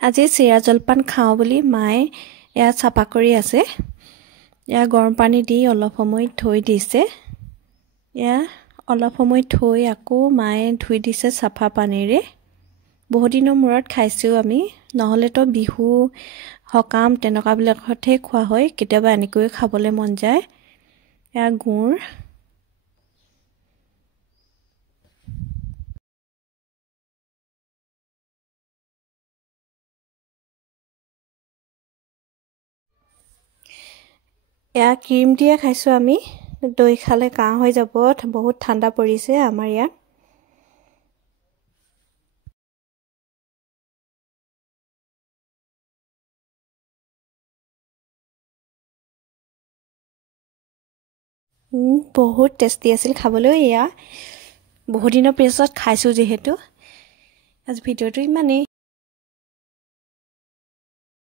আজি চিৰা জলপান খাওঁ বুলি মায়ে এয়া চাফা কৰি আছে। এয়া গৰম পানী দি অলপ সময় থৈ দিছে। এয়া অলপ সময় থৈ আকৌ মায়ে ধুই দিছে চাফা পানীৰে। বহুত দিনৰ মূৰত খাইছোঁ আমি, নহ'লেতো বিহু সকাম তেনেকুৱাবিলাকতহে খোৱা হয়, কেতিয়াবা এনেকৈ খাবলৈ মন যায়। এয়া গুড়, এয়া ক্ৰীম দিয়ে খাইছোঁ আমি। দৈ খালে কাহ হৈ যাব, বহুত ঠাণ্ডা পৰিছে আমাৰ ইয়াত। বহুত টেষ্টি আছিল খাবলৈ। এয়া বহুত দিনৰ পিছত খাইছোঁ যিহেতু। আজি ভিডিঅ'টো ইমানেই।